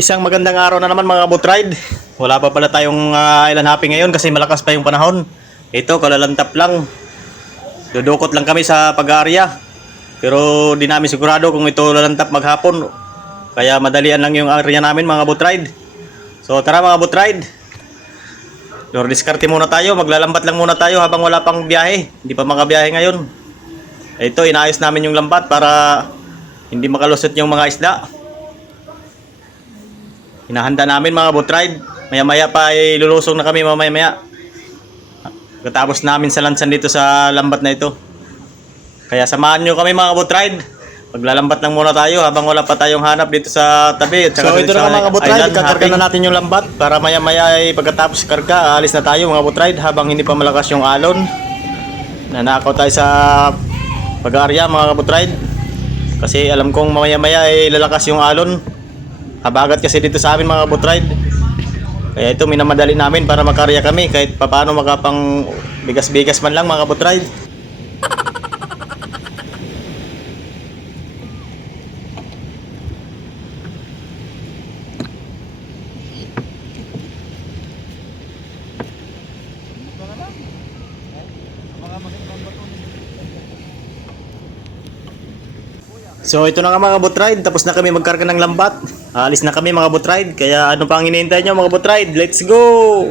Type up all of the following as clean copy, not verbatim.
Isang magandang araw na naman mga botride. Wala pa pala tayong island hopping ngayon kasi malakas pa yung panahon. Ito, kalalantap lang. Dudukot lang kami sa pag-aarya. Pero di namin sigurado kung ito lalantap maghapon. Kaya madalian lang yung area namin mga botride. So tara mga botride. Diskarte muna tayo. Maglalambat lang muna tayo habang wala pang biyahe. Hindi pa makabiyahe ngayon. Ito, inaayos namin yung lambat para hindi makalusot yung mga isda. Hinahanda namin mga botride. Maya-maya pa ay lulusong na kami mamaya-maya. Katapos namin sa lansan dito sa lambat na ito. Kaya samahan nyo kami mga botride. Maglalambat lang muna tayo habang wala pa tayong hanap dito sa tabi. At saka so ito na mga botride. Kakarga na natin yung lambat para maya-maya ay pagkatapos karga, alis na tayo mga botride habang hindi pa malakas yung alon. Nanakaw tayo sa pag-aarya mga botride. Kasi alam kong maya-maya ay lalakas yung alon. Habagat kasi dito sa amin mga botride. Kaya ito minamadali namin para makarya kami kahit papaano makapang bigas-bigas man lang mga botride. So ito na nga mga botride, tapos na kami magkarga ng lambat. Alis na kami mga botride, kaya ano pang hinihintay nyo mga botride? Let's go!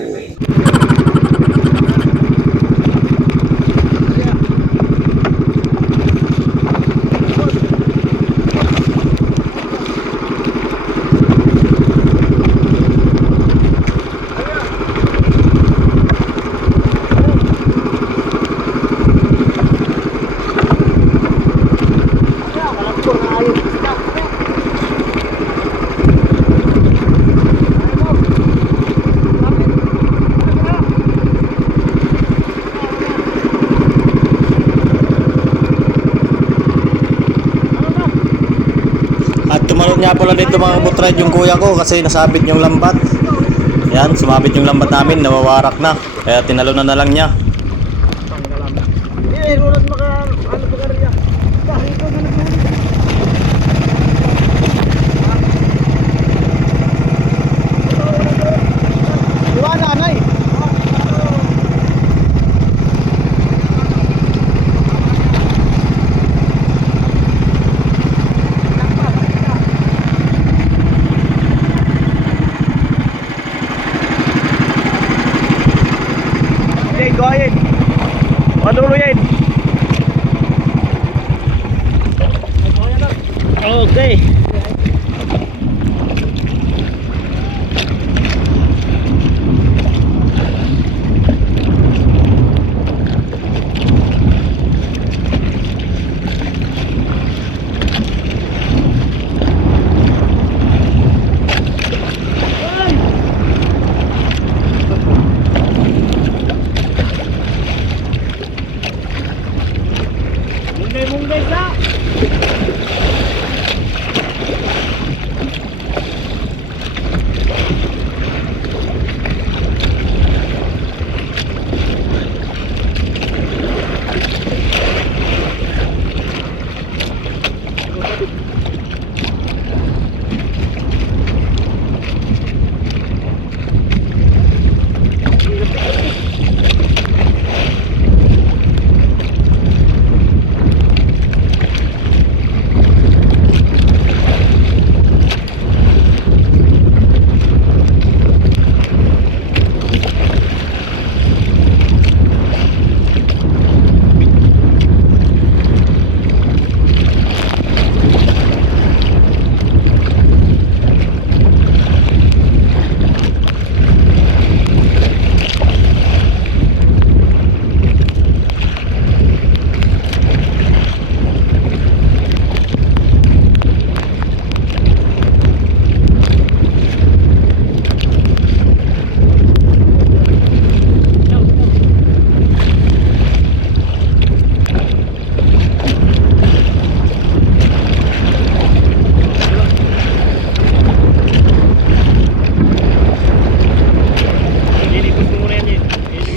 Tumalon nga pala dito mga botride yung kuya ko kasi nasabit yung lambat. Yan, sumabit yung lambat namin, nawawarak na. Kaya tinalunan na lang niya. Go ahead. Paluloyin. Okay. Munggay na.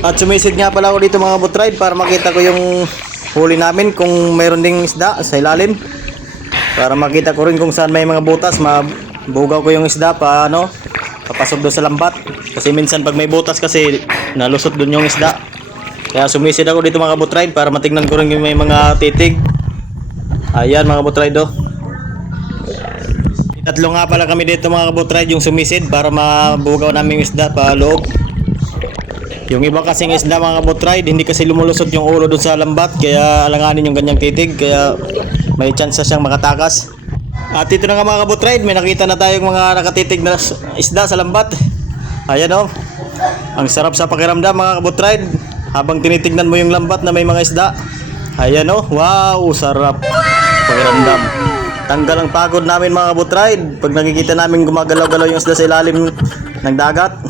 At sumisid nga pala ako dito mga botride para makita ko yung huli namin kung mayroon ding isda sa ilalim. Para makita ko rin kung saan may mga butas, bugaw ko yung isda pa ano, papasok doon sa lambat. Kasi minsan pag may butas kasi nalusot doon yung isda. Kaya sumisid ako dito mga kabutride para matignan ko rin yung may mga titig. Ayan mga kabutride oh. Tatlo nga pala kami dito mga kabutride yung sumisid para mabugaw namin yung isda pa loob. Yung iba kasing isda mga kabutride hindi kasi lumulusot yung ulo doon sa lambat kaya alanganin yung ganyang titig kaya may chance siyang makatakas. At ito na nga mga kabutride, may nakita na tayong mga nakatitig na isda sa lambat. Ayan oh. Ang sarap sa pakiramdam mga kabutride habang tinitignan mo yung lambat na may mga isda. Ayan oh, wow, sarap pakiramdam. Tanggal ang pagod namin mga kabutride pag nakikita namin gumagalaw-galaw yung isda sa ilalim ng dagat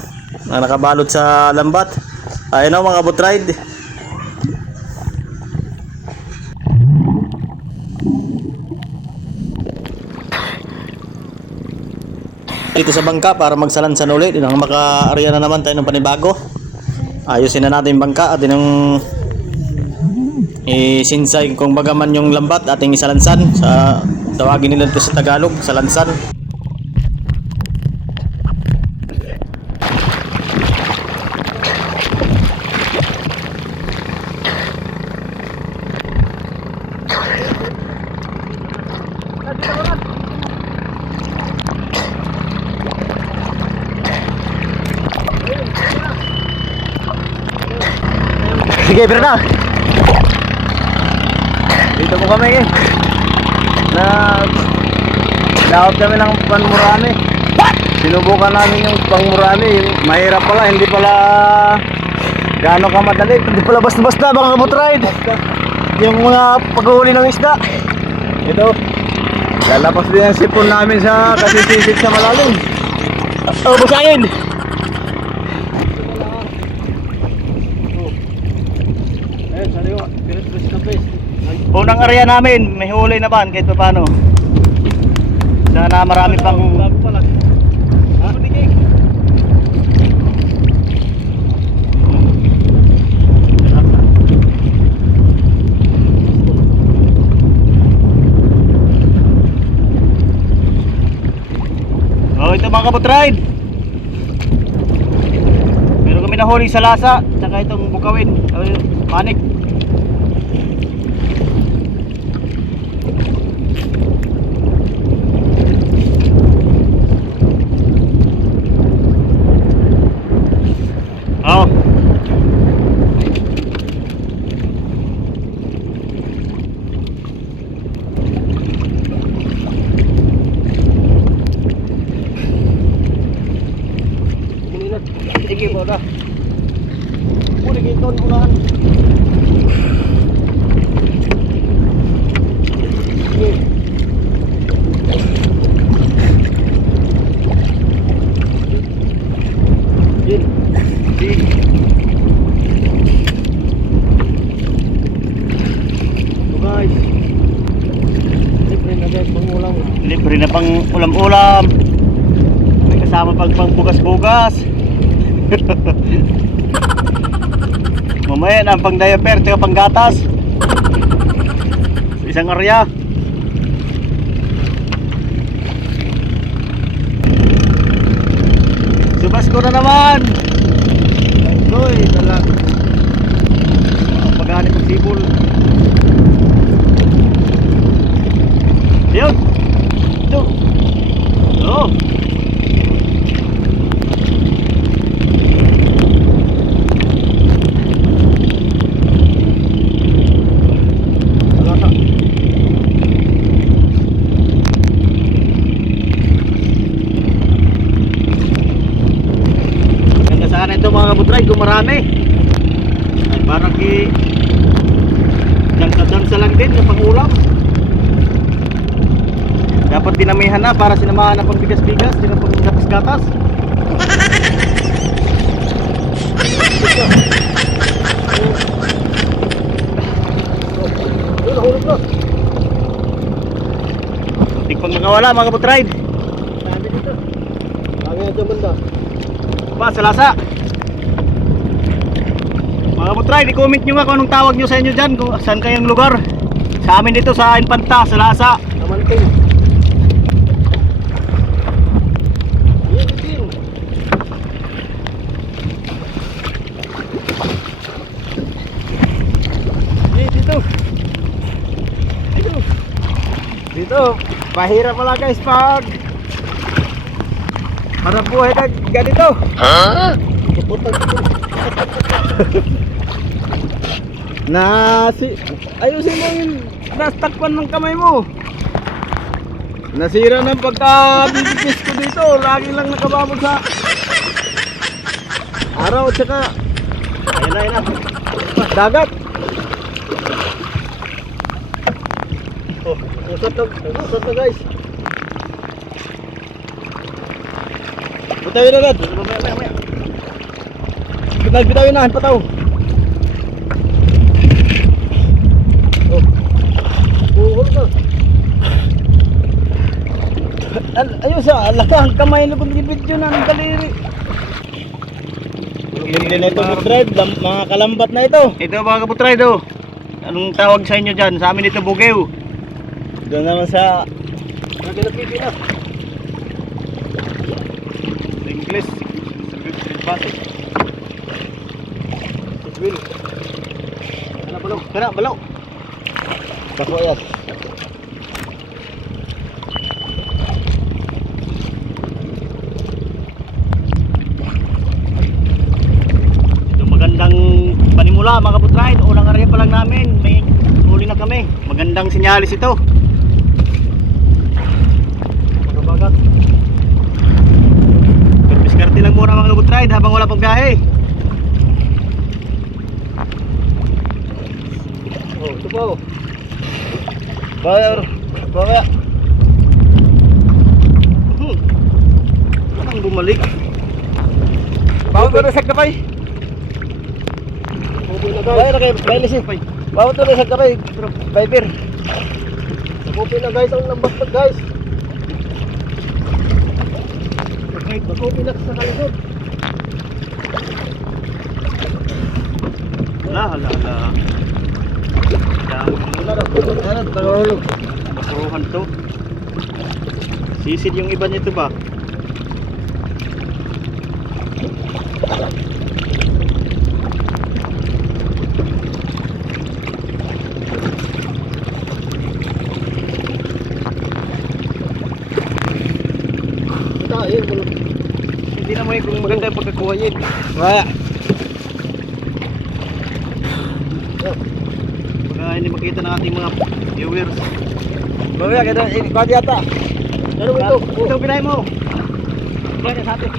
na nakabalot sa lambat. Ayan oh mga kabutride. Dito sa bangka para magsalansan ulit nang maka-area na naman tayo ng panibago. Ayusin na natin yung bangka at yung isinsay kung bagaman yung lambat ating isalansan sa tawagin nila ito sa Tagalog, salansan. Sige, Berna. Dito po kami daot kami ng panmurami. Sinubukan namin yung pangmurami. Mahirap pala, hindi pala gaano ka madali. Hindi pala basta-basta mga kabutride. Yung mga paghuli ng isda. Ito. Lalapas din ang sipon namin sa kasisisid sa malalim. Oh, busayin! Unang area namin, may huli naman kahit pa paano. Sana marami pang Oh, ito mga kabutride. Meron kami nahuli sa lasa, tsaka itong bukawin, manik. Oh. Sige mo na. Muli giton unahan. Libre na pang ulam-ulam. May kasama pang bugas-bugas. Mamaya na pang diaper at pang gatas. Isang area. Subas ko na naman. Toy, talag. Paghanip ng sibol. Yun. Ito. Oh. Ganda sana ito mga kabutray kung marami. Ay parang dansa lang din yung pangulam. Dapat dinamihan na para sinamahan ng pangbigas-bigas, din ang panggatas-gatas. Hindi pang makawala mga kabutride. Dami dito. Dami na dyan banda. Pa, sa lasa. Mga kabutride, i-comment nyo nga kung anong tawag nyo sa inyo dyan, kung saan kayong lugar. Sa amin dito sa Infanta, sa lasa. Kamanting. dito. Dito, pahirap pala guys pag harap buhay ka ganito. Ha? Ayusin mo yung nastakpan ng kamay mo. Nasira ng pagka-bibigis ko dito. Lagi lang nakababog sa araw at saka ayun na. Dagat. Oh, usot na guys. Bitawin agad. Bitawin na, pataw. Oh. Uhol ka. Ayun sa lakang kamay na pagbibidyo na ng daliri. Hindi na ito butride, mga kalambat na ito. Ito mga kabutride oh. Anong tawag sa inyo dyan? Sa amin ito bugew. Doon naman sa Nagalapipi na English Basic Will. Balaw Bako yan. Ito magandang panimula mga kabutride. Unang area pa lang namin. May huli na kami. Magandang sinyalis ito. Bagat. Diskarte lang muna mga kabutride habang wala pang biyahe. Oh, ito po. Baya. Walang bumalik. Bawat mo na sagkapay. Baya lisip. Bawat mo na sagkapay. Viper. Sabupi na guys ang lambat na guys. Bako pinak sa kalisod. Hala. Bakuruhan to. Sisid yung iba nito ba? Hindi na mo kung maganda yung pagkakuha yun. Wala. Baka hindi makita ng ating mga viewers. Bawya, kita ikuha yata. Ano ito? Ito pinahin mo. Bawya sa atin.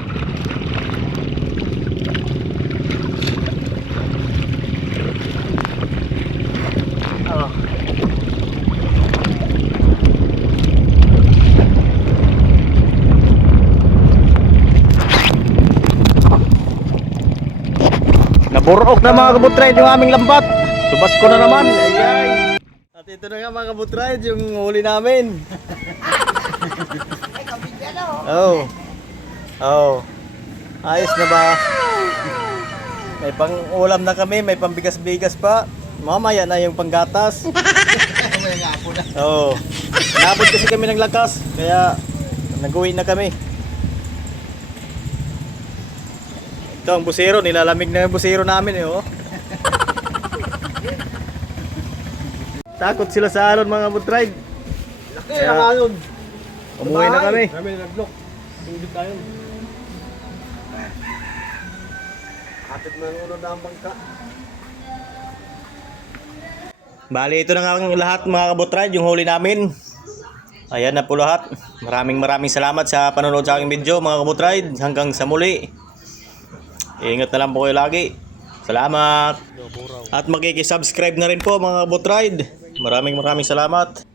Naburok na mga kabutride yung aming lambat. Subas ko na naman. Ayay. At ito na nga mga kabutride yung huli namin. Oh. Ayos na ba? May pang ulam na kami, may pambigas-bigas pa. Mamaya na yung panggatas. Oh. Naabot kasi kami ng lakas, kaya nag-uwi na kami. Ito ang busero, nilalamig na yung busero namin oh. Takot sila sa alon mga butride. Laki ang alon. Umuwi na kami. Kami nag-block. Tungkit tayo. Hatid na ulo na ang bangka. Bali, ito na nga ang lahat mga kabutride, yung huli namin. Ayan na po lahat. Maraming salamat sa panonood sa aking video mga kabutride. Hanggang sa muli. Ingat na lang po kayo lagi. Salamat. At magkikisubscribe na rin po mga kabutride. Maraming salamat.